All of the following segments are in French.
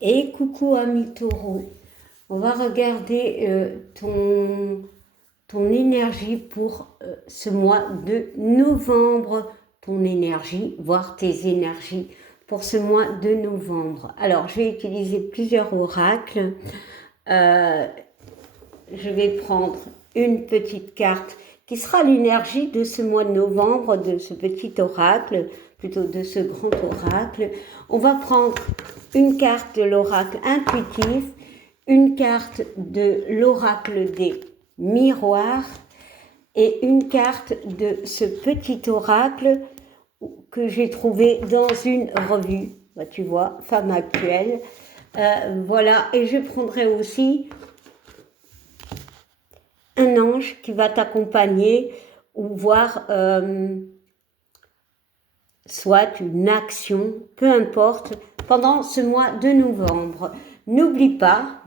Et coucou ami taureau, on va regarder ton énergie pour ce mois de novembre, ton énergie, voire tes énergies pour ce mois de novembre. Alors, je vais utiliser plusieurs oracles. Euh, je vais prendre une petite carte qui sera l'énergie de ce mois de novembre, de ce petit oracle, plutôt de ce grand oracle. On va prendre une carte de l'oracle intuitif, une carte de l'oracle des miroirs et une carte de ce petit oracle que j'ai trouvé dans une revue, tu vois, Femme Actuelle. Voilà, et je prendrai aussi un ange qui va t'accompagner ou voir soit une action, peu importe, pendant ce mois de novembre. N'oublie pas,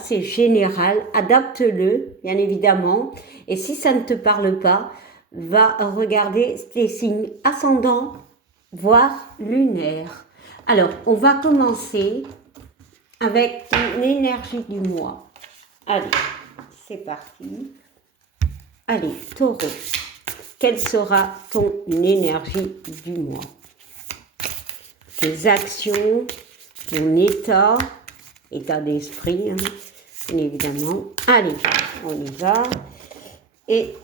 c'est général, adapte-le, bien évidemment. Et si ça ne te parle pas, va regarder tes signes ascendants, voire lunaires. Alors, on va commencer avec l'énergie du mois. Allez, c'est parti. Allez, taureau, quelle sera ton énergie du mois? Tes actions, ton état d'esprit, hein, bien évidemment. Allez, on y va. Et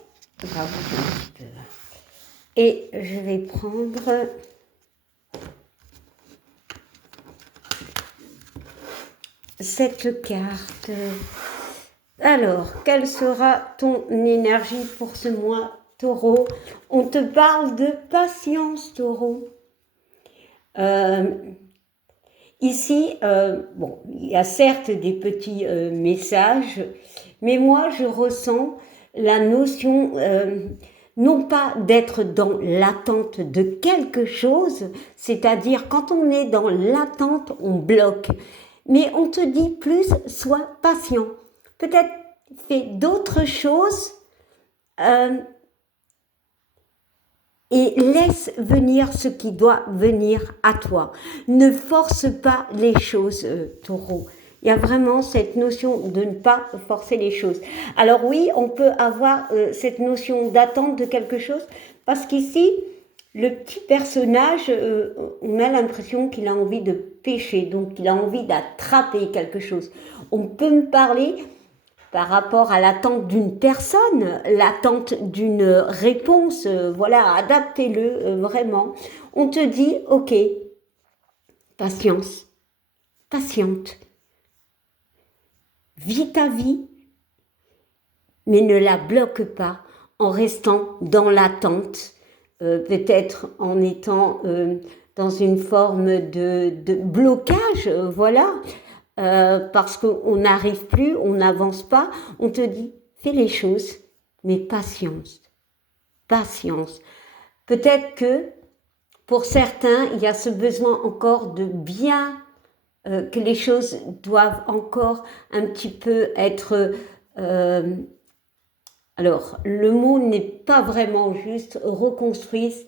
on va bouger un petit peu. Et je vais prendre cette carte. Alors, quelle sera ton énergie pour ce mois, taureau? On te parle de patience, taureau. Ici, bon, il y a certes des petits messages, mais moi je ressens la notion, non pas d'être dans l'attente de quelque chose, c'est-à-dire quand on est dans l'attente, on bloque. Mais on te dit plus, sois patient. Peut-être fais d'autres choses et laisse venir ce qui doit venir à toi. Ne force pas les choses, taureau. Il y a vraiment cette notion de ne pas forcer les choses. Alors oui, on peut avoir cette notion d'attente de quelque chose, parce qu'ici, le petit personnage, on a l'impression qu'il a envie de pêcher, donc il a envie d'attraper quelque chose. On peut me parler par rapport à l'attente d'une personne, l'attente d'une réponse, voilà, adaptez-le vraiment. On te dit, ok, patience, patiente, vis ta vie, mais ne la bloque pas en restant dans l'attente, peut-être en étant dans une forme de blocage, voilà. Parce qu'on n'arrive plus, on n'avance pas, on te dit, fais les choses, mais patience, patience. Peut-être que pour certains, il y a ce besoin encore de bien, que les choses doivent encore un petit peu être... alors, le mot n'est pas vraiment juste, reconstruise,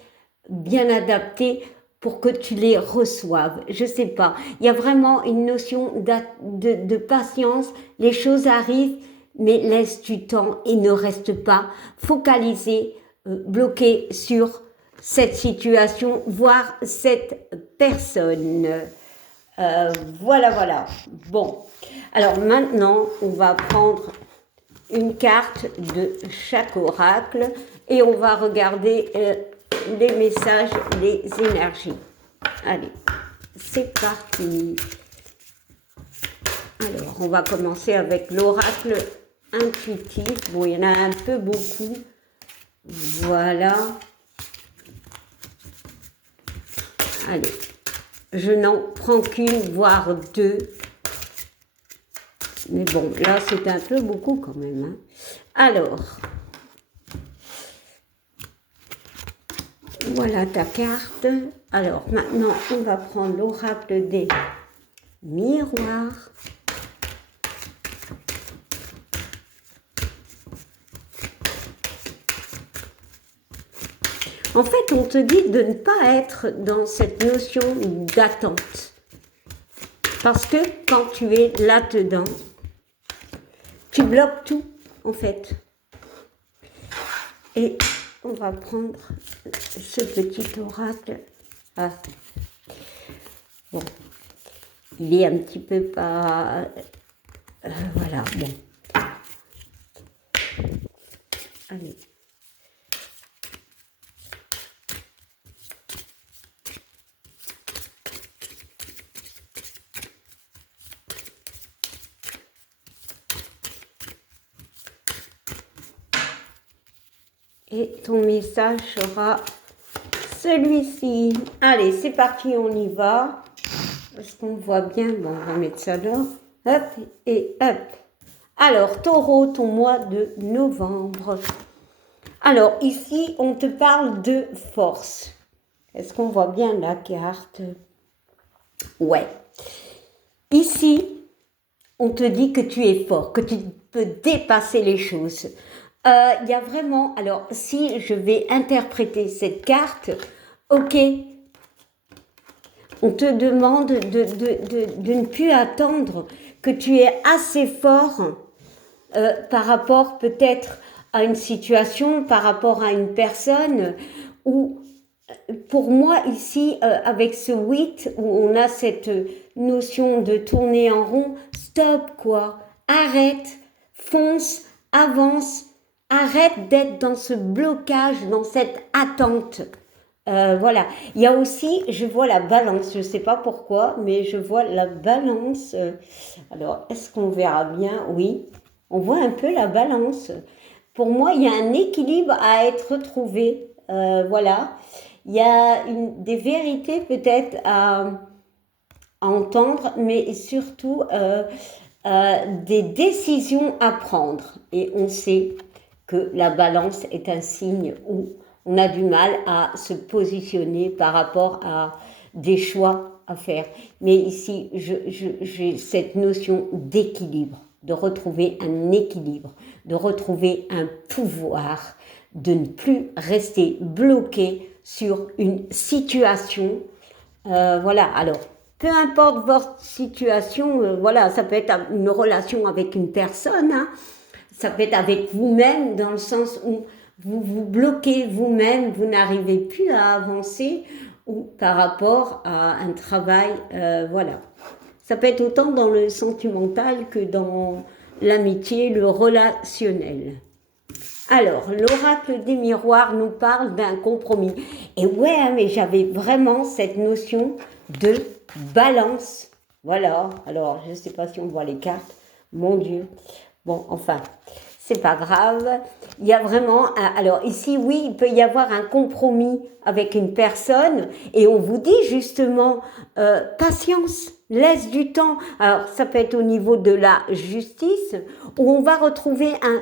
bien adapté pour que tu les reçoives. Je sais pas. Il y a vraiment une notion de patience. Les choses arrivent, mais laisse du temps et ne reste pas focalisé, bloqué sur cette situation, voire cette personne. Voilà, voilà. Bon. Alors maintenant, on va prendre une carte de chaque oracle et on va regarder les messages, les énergies. Allez, c'est parti. Alors, on va commencer avec l'oracle intuitif. Bon, il y en a un peu beaucoup. Voilà. Allez, je n'en prends qu'une, voire deux. Mais bon, là, c'est un peu beaucoup quand même. Hein. Alors, voilà ta carte. Alors, maintenant, on va prendre l'oracle des miroirs. En fait, on te dit de ne pas être dans cette notion d'attente. Parce que quand tu es là-dedans, tu bloques tout, en fait. Et on va prendre ce petit oracle. Ah. Bon. Il est un petit peu pas... voilà, bon. Allez. Et ton message sera celui-ci. Allez, c'est parti, on y va. Est-ce qu'on voit bien? Bon, on va mettre ça là. Hop et hop. Alors, Taureau, ton mois de novembre. Alors, ici, on te parle de force. Est-ce qu'on voit bien la carte? Ouais. Ici, on te dit que tu es fort, que tu peux dépasser les choses. Il y a vraiment... Alors, si je vais interpréter cette carte, ok, on te demande de ne plus attendre que tu es assez fort par rapport peut-être à une situation, par rapport à une personne, ou pour moi ici, avec ce 8, où on a cette notion de tourner en rond, stop quoi, arrête, fonce, avance, arrête d'être dans ce blocage, dans cette attente. Voilà. Il y a aussi, je vois la balance, je ne sais pas pourquoi, mais je vois la balance. Alors, est-ce qu'on verra bien? Oui, on voit un peu la balance. Pour moi, il y a un équilibre à être retrouvé. Voilà. Il y a des vérités peut-être à entendre, mais surtout des décisions à prendre. Et on sait que la balance est un signe où on a du mal à se positionner par rapport à des choix à faire. Mais ici, j'ai cette notion d'équilibre, de retrouver un équilibre, de retrouver un pouvoir, de ne plus rester bloqué sur une situation. Voilà, alors, peu importe votre situation, voilà, ça peut être une relation avec une personne, hein, ça peut être avec vous-même, dans le sens où vous vous bloquez vous-même, vous n'arrivez plus à avancer, ou par rapport à un travail, voilà. Ça peut être autant dans le sentimental que dans l'amitié, le relationnel. Alors, l'oracle des miroirs nous parle d'un compromis. Et ouais, mais j'avais vraiment cette notion de balance. Voilà. Alors, je ne sais pas si on voit les cartes. Mon Dieu. Bon, enfin, c'est pas grave. Il y a vraiment... alors, ici, oui, il peut y avoir un compromis avec une personne. Et on vous dit justement, patience, laisse du temps. Alors, ça peut être au niveau de la justice, où on va retrouver un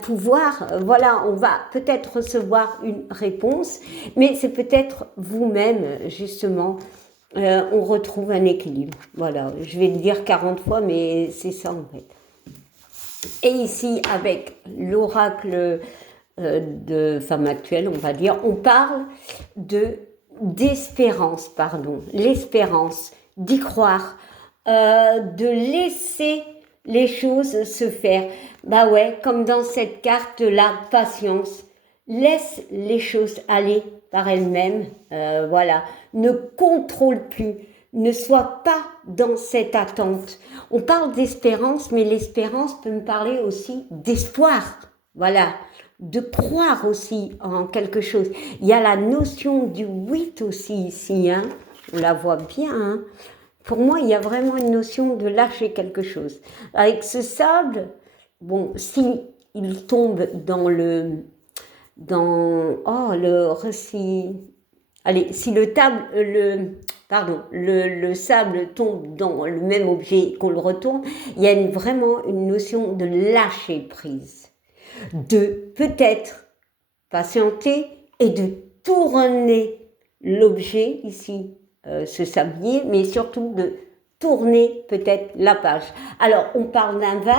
pouvoir, voilà, on va peut-être recevoir une réponse, mais c'est peut-être vous-même, justement, on retrouve un équilibre. Voilà, je vais le dire 40 fois, mais c'est ça en fait. Et ici, avec l'oracle de femme actuelle, on va dire, on parle d'espérance, pardon, l'espérance, d'y croire, de laisser les choses se faire. Bah ouais, comme dans cette carte, la patience. Laisse les choses aller par elles-mêmes. Voilà. Ne contrôle plus. Ne sois pas dans cette attente. On parle d'espérance, mais l'espérance peut me parler aussi d'espoir. Voilà. De croire aussi en quelque chose. Il y a la notion du 8 aussi ici. Hein. On la voit bien. Hein. Pour moi, il y a vraiment une notion de lâcher quelque chose. Avec ce sable, bon, si il tombe dans le récit, allez, si le sable tombe dans le même objet qu'on le retourne, il y a vraiment une notion de lâcher prise, de peut-être patienter et de tourner l'objet ici. Ce sablier, mais surtout de tourner peut-être la page. Alors, on parle d'un 20,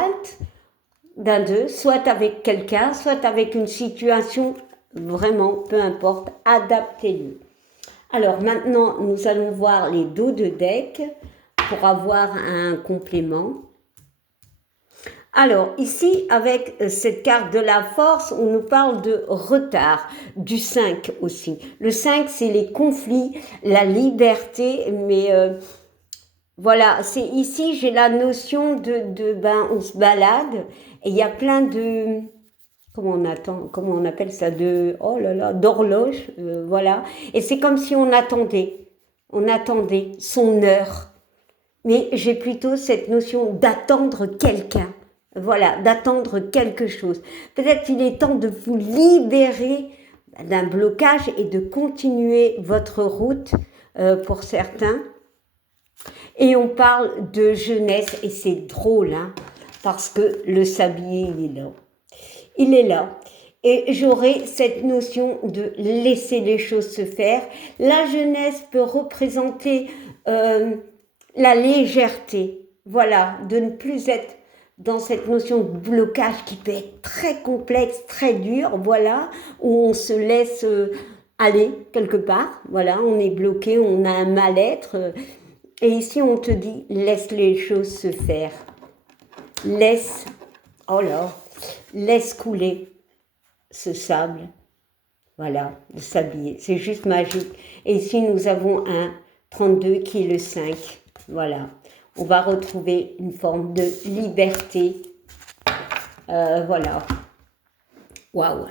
d'un 2, soit avec quelqu'un, soit avec une situation, vraiment, peu importe, adaptez-le. Alors, maintenant, nous allons voir les dos de deck. pour avoir un complément. Alors, ici, avec cette carte de la force, on nous parle de retard, du 5 aussi. Le 5, c'est les conflits, la liberté, mais voilà, c'est ici, j'ai la notion ben, on se balade, et il y a plein de, comment on appelle ça, oh là là, d'horloge, voilà. Et c'est comme si on attendait son heure. Mais j'ai plutôt cette notion d'attendre quelqu'un. Voilà, d'attendre quelque chose. Peut-être qu'il est temps de vous libérer d'un blocage et de continuer votre route pour certains. Et on parle de jeunesse et c'est drôle, hein, parce que le sablier, il est là. Il est là. Et j'aurai cette notion de laisser les choses se faire. La jeunesse peut représenter la légèreté, voilà, de ne plus être dans cette notion de blocage qui peut être très complexe, très dur, voilà, où on se laisse aller quelque part, voilà, on est bloqué, on a un mal-être, et ici on te dit, laisse les choses se faire, laisse, oh là, laisse couler ce sable, voilà, le sablier, c'est juste magique. Et ici nous avons un 32 qui est le 5, voilà. On va retrouver une forme de liberté. Voilà. Waouh.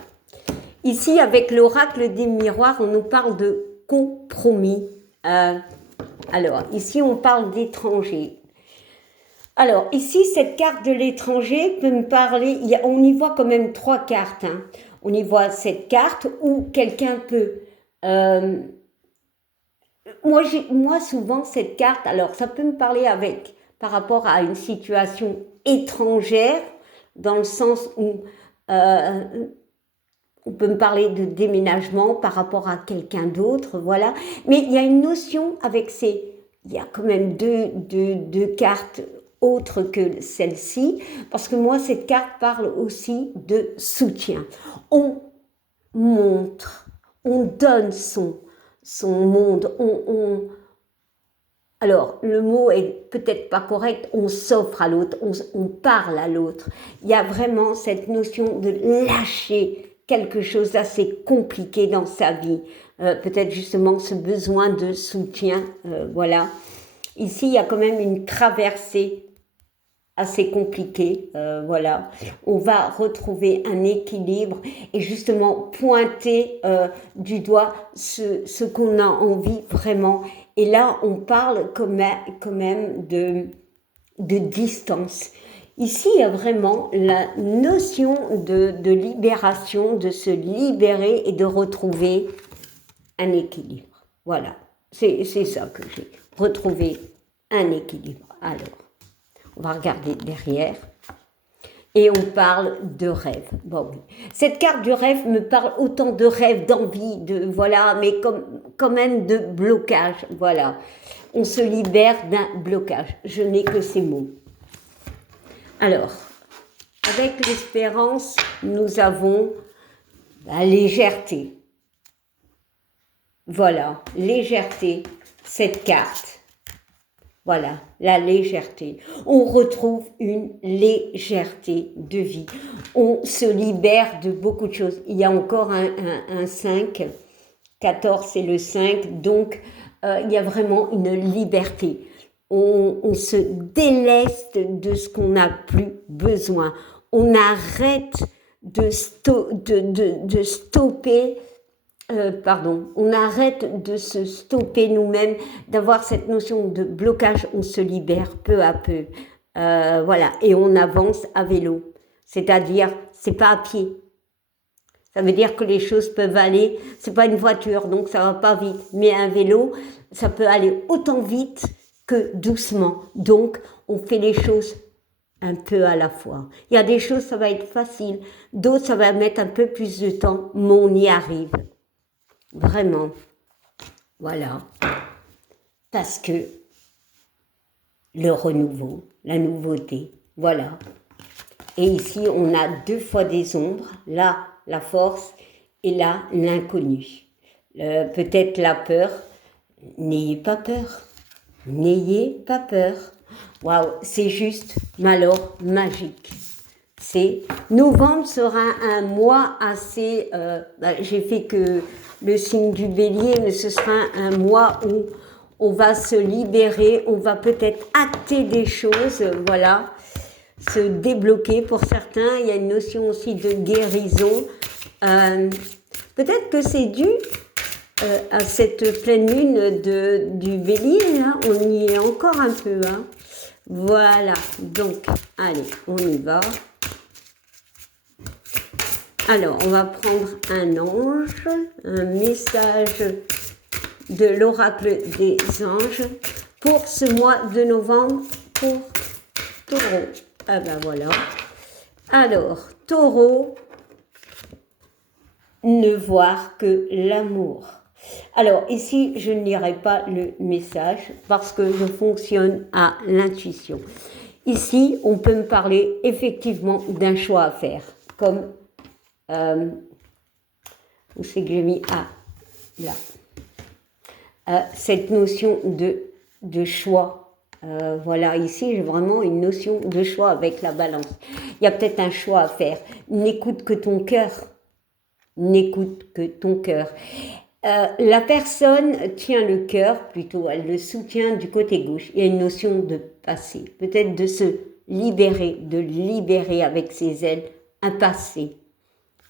Ici, avec l'oracle des miroirs, on nous parle de compromis. Alors, ici, on parle d'étranger. Alors, ici, cette carte de l'étranger peut me parler... on y voit quand même 3 cartes. Hein. On y voit cette carte où quelqu'un peut... Moi, souvent, cette carte, alors ça peut me parler par rapport à une situation étrangère, dans le sens où on peut me parler de déménagement par rapport à quelqu'un d'autre, voilà. Mais il y a une notion il y a quand même deux cartes autres que celle-ci, parce que moi, cette carte parle aussi de soutien. On montre, on donne son monde, alors le mot est peut-être pas correct, on s'offre à l'autre, on parle à l'autre. Il y a vraiment cette notion de lâcher quelque chose d'assez compliqué dans sa vie, peut-être justement ce besoin de soutien, voilà. Ici, il y a quand même une traversée assez compliqué, voilà. On va retrouver un équilibre et justement pointer du doigt ce qu'on a envie vraiment. Et là, on parle quand même de distance. Ici, il y a vraiment la notion de libération, de se libérer et de retrouver un équilibre. Voilà, c'est ça que j'ai. Retrouver un équilibre. Alors, on va regarder derrière. Et on parle de rêve. Bon, oui. Cette carte du rêve me parle autant de rêve, d'envie, voilà, mais quand même de blocage. Voilà. On se libère d'un blocage. Je n'ai que ces mots. Alors, avec l'espérance, nous avons la légèreté. Voilà, légèreté, cette carte. Voilà, la légèreté. On retrouve une légèreté de vie. On se libère de beaucoup de choses. Il y a encore un 5. 14, c'est le 5. Donc, il y a vraiment une liberté. On se déleste de ce qu'on n'a plus besoin. On arrête de stopper... on arrête de se stopper nous-mêmes, d'avoir cette notion de blocage, on se libère peu à peu. Voilà, et on avance à vélo. C'est-à-dire, c'est pas à pied. Ça veut dire que les choses peuvent aller, c'est pas une voiture, donc ça va pas vite. Mais un vélo, ça peut aller autant vite que doucement. Donc, on fait les choses un peu à la fois. Il y a des choses, ça va être facile. D'autres, ça va mettre un peu plus de temps, mais on y arrive. Vraiment. Voilà. Parce que le renouveau, la nouveauté, voilà. Et ici, on a 2 fois des ombres. Là, la force et là, l'inconnu. Peut-être la peur. N'ayez pas peur. N'ayez pas peur. Waouh, c'est juste, mais alors, magique. Novembre sera un mois assez... j'ai fait que le signe du bélier, mais ce sera un mois où on va se libérer, on va peut-être acter des choses, voilà, se débloquer pour certains. Il y a une notion aussi de guérison. Peut-être que c'est dû à cette pleine lune du bélier, là, on y est encore un peu. Hein. Voilà, donc, allez, on y va. Alors, on va prendre un ange, un message de l'oracle des anges pour ce mois de novembre pour Taureau. Ah ben voilà. Alors, Taureau, ne voir que l'amour. Alors, ici, je ne lirai pas le message parce que je fonctionne à l'intuition. Ici, on peut me parler effectivement d'un choix à faire, comme où c'est que j'ai mis là. Cette notion de choix. Voilà, ici, j'ai vraiment une notion de choix avec la balance. Il y a peut-être un choix à faire. N'écoute que ton cœur. N'écoute que ton cœur. La personne tient le cœur, plutôt, elle le soutient du côté gauche. Il y a une notion de passé, peut-être de se libérer, de libérer avec ses ailes un passé.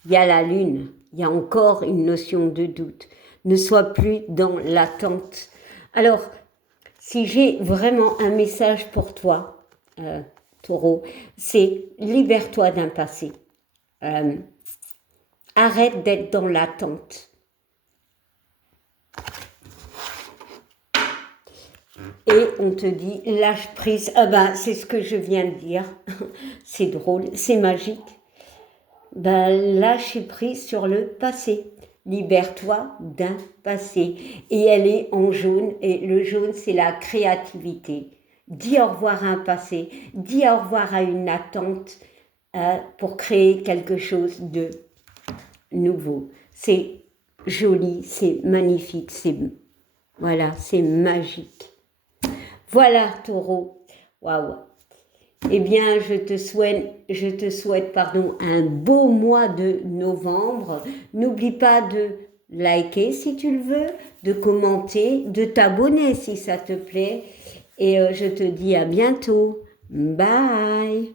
Il y a la lune, il y a encore une notion de doute. Ne sois plus dans l'attente. Alors, si j'ai vraiment un message pour toi, Taureau, c'est libère-toi d'un passé. Arrête d'être dans l'attente. Et on te dit lâche prise. Ah ben, c'est ce que je viens de dire. C'est drôle, c'est magique. Ben, lâche prise sur le passé. Libère-toi d'un passé. Et elle est en jaune. Et le jaune, c'est la créativité. Dis au revoir à un passé. Dis au revoir à une attente pour créer quelque chose de nouveau. C'est joli, c'est magnifique, voilà, c'est magique. Voilà, Taureau. Waouh. Eh bien, je te souhaite un beau mois de novembre. N'oublie pas de liker si tu le veux, de commenter, de t'abonner si ça te plaît. Et je te dis à bientôt. Bye.